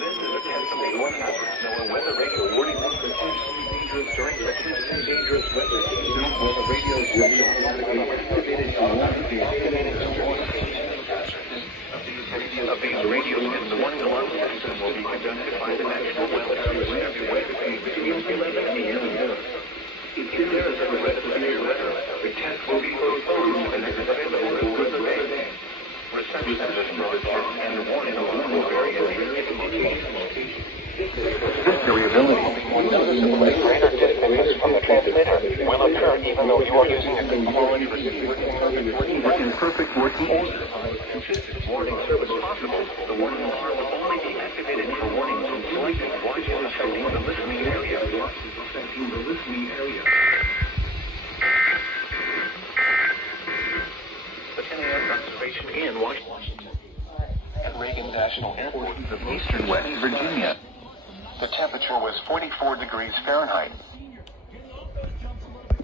This is a test of the North Hazard NOAA weather radio warning potentially dangerous during potentially dangerous weather. Weather radios will be automatically activated to warn the estimated storm. Of these radios, the warning alarm system will be conducted by the National Weather Service every way between 11 a.m. If there is a threat of severe weather, the test will be postponed and is available for the day. Reception of this broadcast and the warning alarm will vary in given location. This variability, noticeably greater distance from the transmitter, will occur even though you are using a good quality receiver in perfect working order. Consistent warning service possible. The warning alarm will only be activated for warnings from selected watches affecting the listening area. The 10 a.m. observation in Washington at Reagan National Airport of Eastern West Virginia. The temperature was 44 degrees Fahrenheit.